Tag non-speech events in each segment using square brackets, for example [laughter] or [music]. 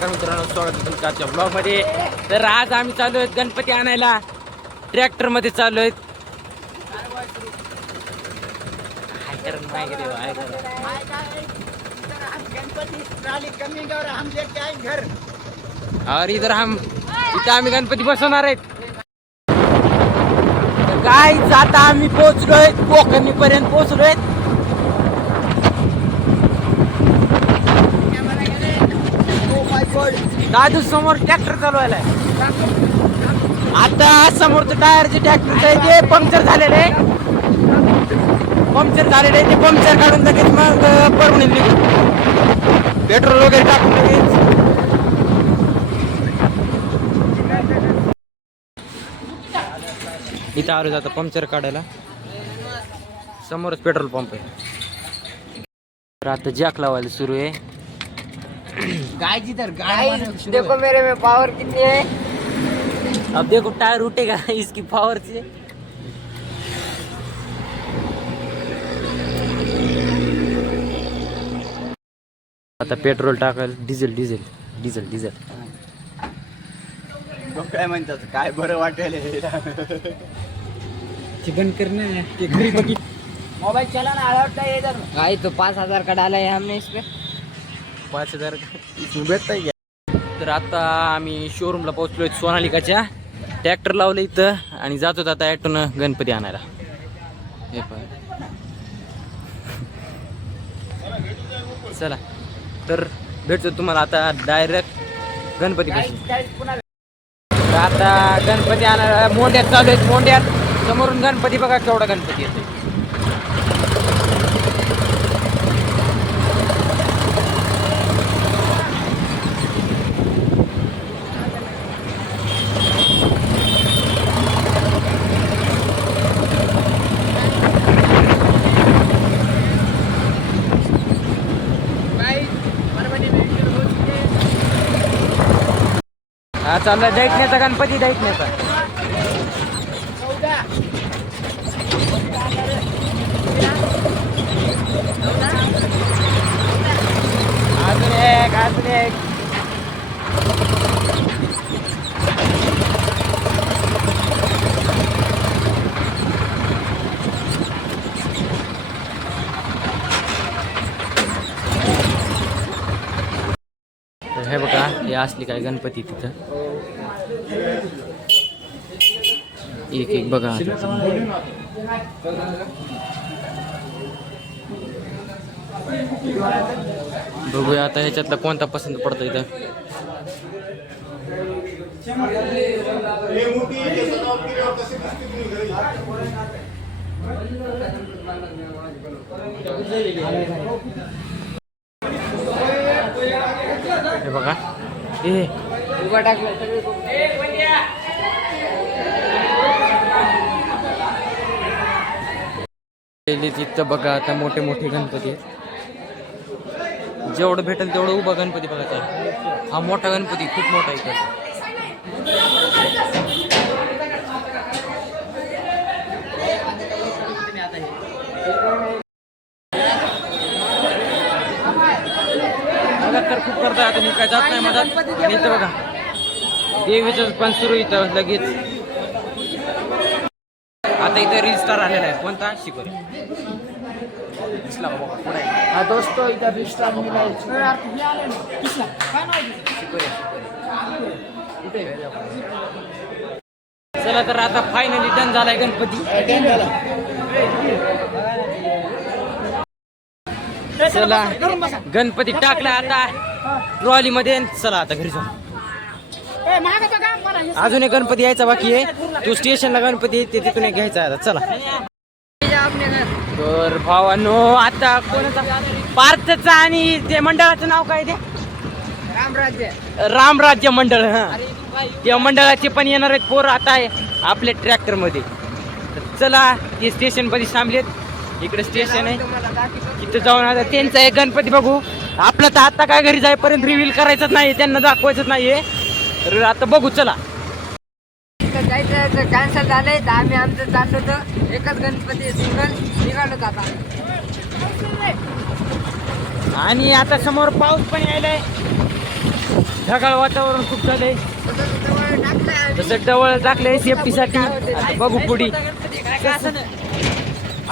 नमस्कार मित्रांनो स्वागत आहे तुमच्या आजच्या ब्लॉगमध्ये तर आज आम्ही चालू आहेत गणपती आणायला. ट्रॅक्टरमध्ये चालू आहेत अरे इधर हम इथं आम्ही गणपती बसवणार आहेत. काय आता आम्ही पोहोचलोय कोकणी पर्यंत पोहोचलोय. दादू समोर ट्रॅक्टर चालवायला आता समोरचं टायरचे ट्रॅक्टर आहे ते पंक्चर झालेले. आहे पंक्चर झालेले आहे ते पंक्चर काढून लगेच मग परवणी पेट्रोल वगैरे टाकून लगेच. इथं आलो जातं पंक्चर काढायला. समोरच पेट्रोल पंप आहे. तर आता जॅक लावायला सुरू आहे. गाय जिधर गाइस देखो मेरे में पावर कितनी है? अब देखो टायर उठेगा [laughs] इसकी पावर से। आता पेट्रोल टाकाल डिझेल डिझेल डिझेल डिझेल काय म्हणतात काय बरं वाटेल बंद करना [laughs] घरी बघित मोबाइल चला ना अलर्ट है इधर. भाई तो पाँच हज़ार का डाला है हमने इस पे पाच हजार तर आता आम्ही शोरूमला पोहोचलोय सोनालिकाच्या. ट्रॅक्टर लावलं इथं आणि जातो आता ॲटोनं गणपती आणायला. हे पाय चला. तर भेटतो तुम्हाला आता डायरेक्ट गणपती कशी तर आता गणपती आणायला मोंड्यात चालू आहेत मोंड्यात समोरून गणपती बघा केवढा गणपती येतो हा चालला दैठण्याचा गणपती दैठण्याचा अजून एक अजून एक तर हे बघा हे असली काय गणपती तिथं? एक एक बघा बघूया आता ह्याच्यातला कोणता पसंत पडतो इथं हे बघा टाकलं पहिले तिथं बघा आता मोठे मोठे गणपती. जेवढं भेटेल तेवढं उभा गणपती बघायचा आहे. हा मोठा गणपती खूप मोठा आहे इथं. बघा करताय आता मी काय जात नाही मधात आणि इथं बघा. देवीचं पण सुरू इथं लगेच. आता इथं रील स्टार आलेला आहे. कोणता? दिसला बाबा? पुढे. हाँ दोस्तों है चला तर आता फायनली डन झालाय गणपती. चला. गणपती टाकला आता. ट्रॉली मध्ये चला आता घरी जाऊ. अजून एक गणपती यायचा बाकी आहे. तो स्टेशनला गणपती ते तिथून एक घ्यायचा आता. चला. तर भावानो आता कोणाचा? पार्थचा आणि ते मंडळाचं नाव काय ते? रामराज्य रामराज्य मंडळ हा. त्या मंडळाचे पण येणार आहेत पोर. आता आहे आपल्या ट्रॅक्टरमध्ये तर चला ते स्टेशनमध्ये थांबलेत. इकडे स्टेशन आहे. तिथं जाऊन आता त्यांचा एक गणपती बघू. आपलं तर आता काय घरी जाईपर्यंत रिव्हील करायचंच नाही त्यांना दाखवायचंच नाहीये. तर आता बघू चला. जायचं कॅन्सल झालंय तर आम्ही आमचं चाललो होतं. एकच गणपती सिंगल निघालो आता. आणि आता समोर पाऊस पण यायलाय. ढगाळ वातावरण खूप झालंय. तसं डवळ टाकलंय सेफ्टीसाठी बघू पुढी.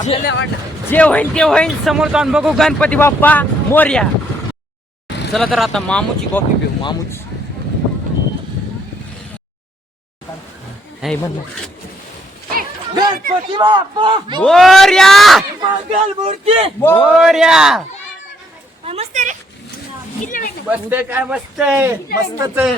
जे होईन ते होईन. समोर जाऊन बघू. गणपती बाप्पा मोर्या. चला तर आता मामूची कॉफी पिऊ. मामूची. गणपती बाप्पा! मोर्या! मंगल मूर्ती! मोर्या! मस्त रे. काय मस्त आहे? मस्तच आहे.